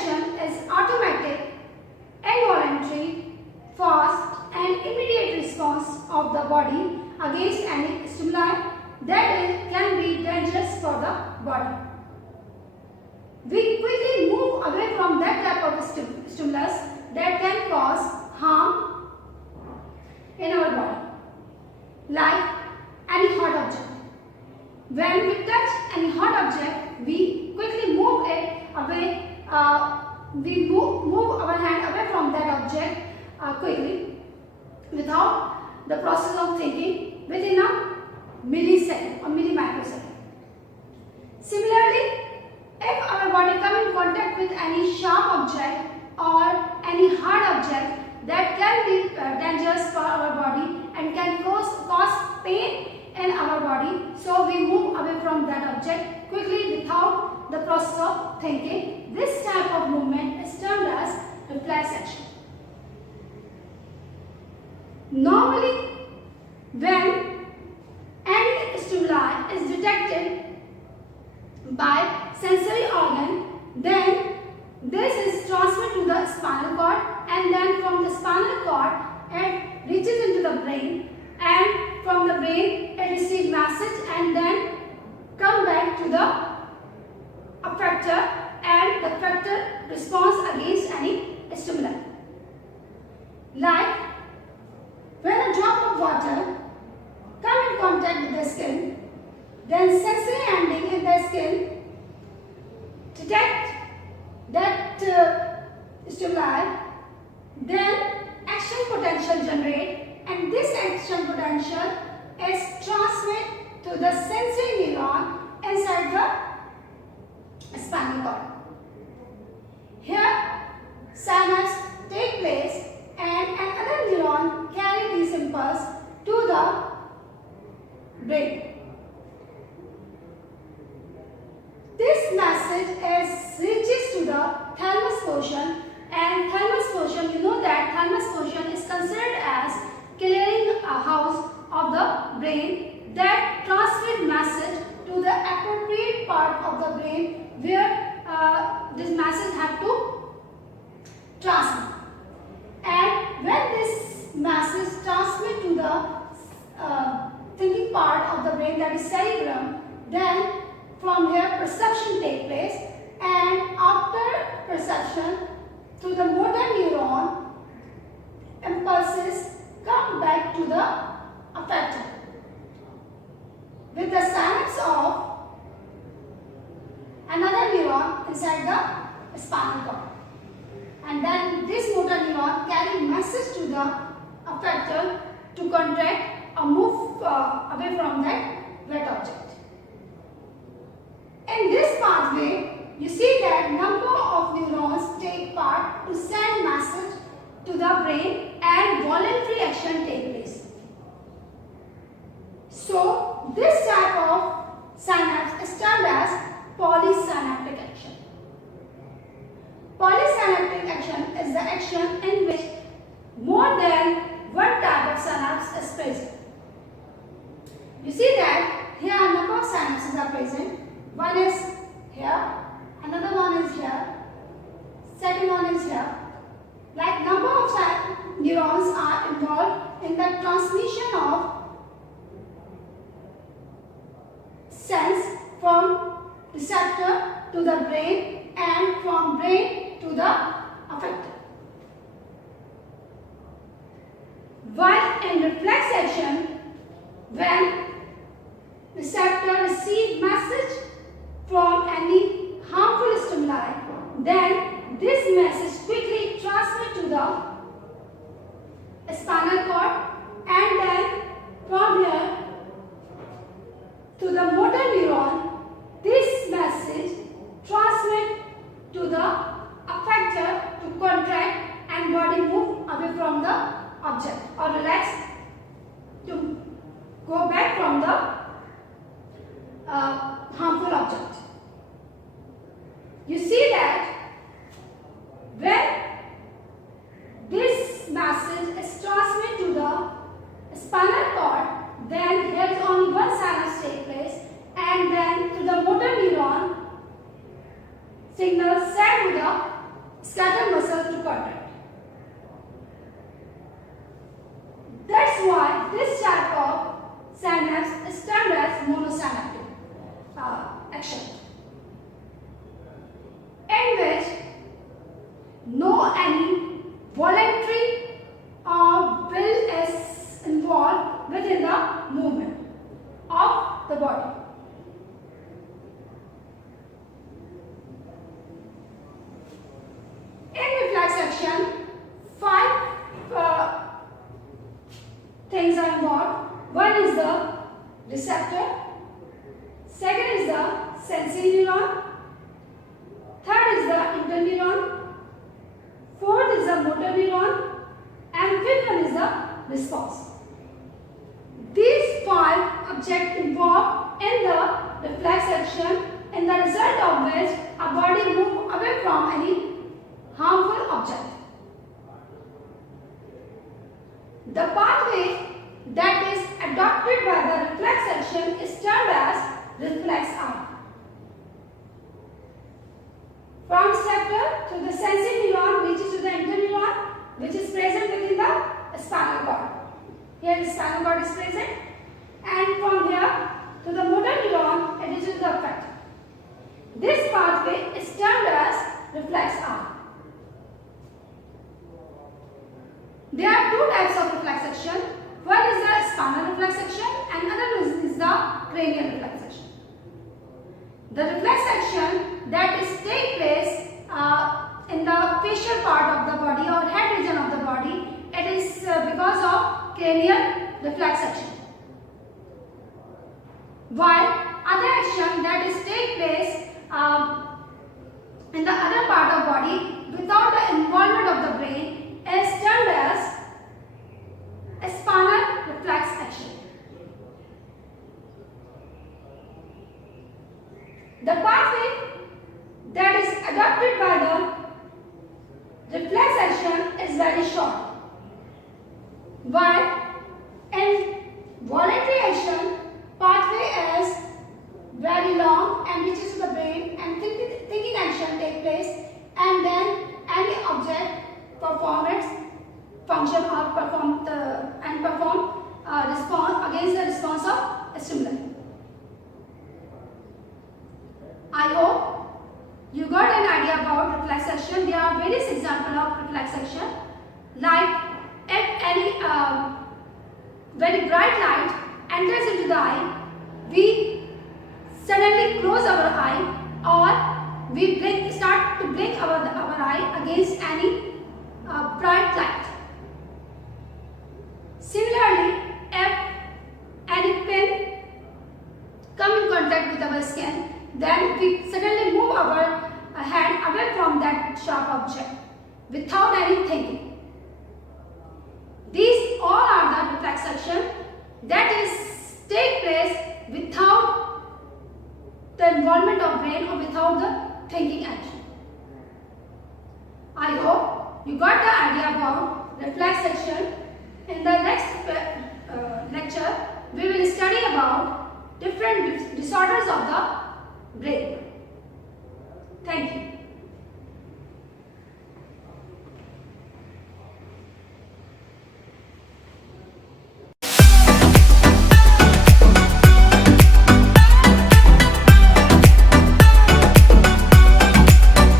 action is automatic, involuntary, fast and immediate response of the body against any stimuli that can be dangerous for the body. We quickly move away from that type of stimulus that can cause harm in our body, like any hot object. When we touch any hot object, we quickly move it away. We move our hand away from that object quickly without the process of thinking within a millisecond or millimicrosecond. Similarly, if our body comes in contact with any sharp object or any hard object that can be dangerous for our body and can cause pain in our body, so we move away from that object quickly without the process of thinking. This type of movement is termed as reflex action. Normally, when any stimuli is detected by sensory organ, then this is transmitted to the spinal cord, and then from the spinal cord it reaches into the brain, and from the brain it receives message and then come back to the effector, and the effector responds against any stimuli. Like when a drop of water comes in contact with the skin, then sensory ending in the skin detect that stimuli, then action potential generate, and this action potential is transmitted to the sensory neuron inside the spinal cord. Here, synapse take place and another neuron carry this impulse to the brain. This message reaches to the thalamus portion, and thalamus portion, you know that thalamus portion is considered as clearing a house of the brain that transmit message to the appropriate part of the brain where this message have to transmit. And when this message transmit to the thinking part of the brain, that is cerebrum, then from here perception take place, and after perception to the motor neuron, impulses come back to the effector with the synapse of another neuron inside the spinal cord, and then this motor neuron carry message to the effector to contract or move away from that wet object. In this pathway, you see that number of neurons take part to send message to the brain and voluntary action take place. So, this type of synapse is termed as polysynaptic action. Polysynaptic action is the action in which more than one type of synapse is present. You see that here a number of synapses are present. One is here, another one is here, second one is here. Like number of neurons are involved in the transmission of sense from receptor to the brain and from brain to the effector. While in reflex action, when receptor receive message from any harmful stimuli, then this message quickly transmit to the spinal cord, and then from here to the motor neuron, this message transmit to the effector to contract and body move away from the object or relax to go back from the harmful object. You see that when this message is transmitted to the spinal cord, then there is only one synapse take place, and then to the motor neuron, signal sent to the contact. That's why this type of synapse is termed as monosynaptic action, in which no any voluntary will is involved within the movement of the body. In reflex action, 5 things are involved. One is the receptor, second is the sensory neuron, third is the interneuron, fourth is the motor neuron, and fifth one is the response. These 5 objects involved in the reflex action, in the result of which our body moves away from any harmful object. The pathway that is adopted by the reflex action is termed as reflex arm. From receptor to the sensory neuron reaches to the interneuron, which is present within the spinal cord. Here the spinal cord is present, and from here to the motor neuron it reaches the effect. This pathway is termed as reflex arm. There are 2 types of reflex action. One is the spinal reflex action and another is the cranial reflex action. The reflex action that is take place in the facial part of the body or head region of the body, it is because of cranial reflex action. While other action that is take place in the other part of body without the involvement of the brain is termed as a spinal reflex action. The pathway that is adopted by the reflex action is very short, while in voluntary action pathway is very long and reaches to the brain, and thinking action take place, and then any object perform its function or perform response against the response of stimuli. I hope you got an idea about reflex action. There are various examples of reflex action, like if any very bright light enters into the eye, we suddenly close our eye, or we start to blink our eye against any bright light. Similarly, if any pin come in contact with our skin, then we suddenly move our hand away from that sharp object without any thinking. These all are the reflex action that is take place without the involvement of brain or without the thinking action. I hope you got the idea about reflex action. In the next lecture, we will study about different disorders of the brain. Thank you.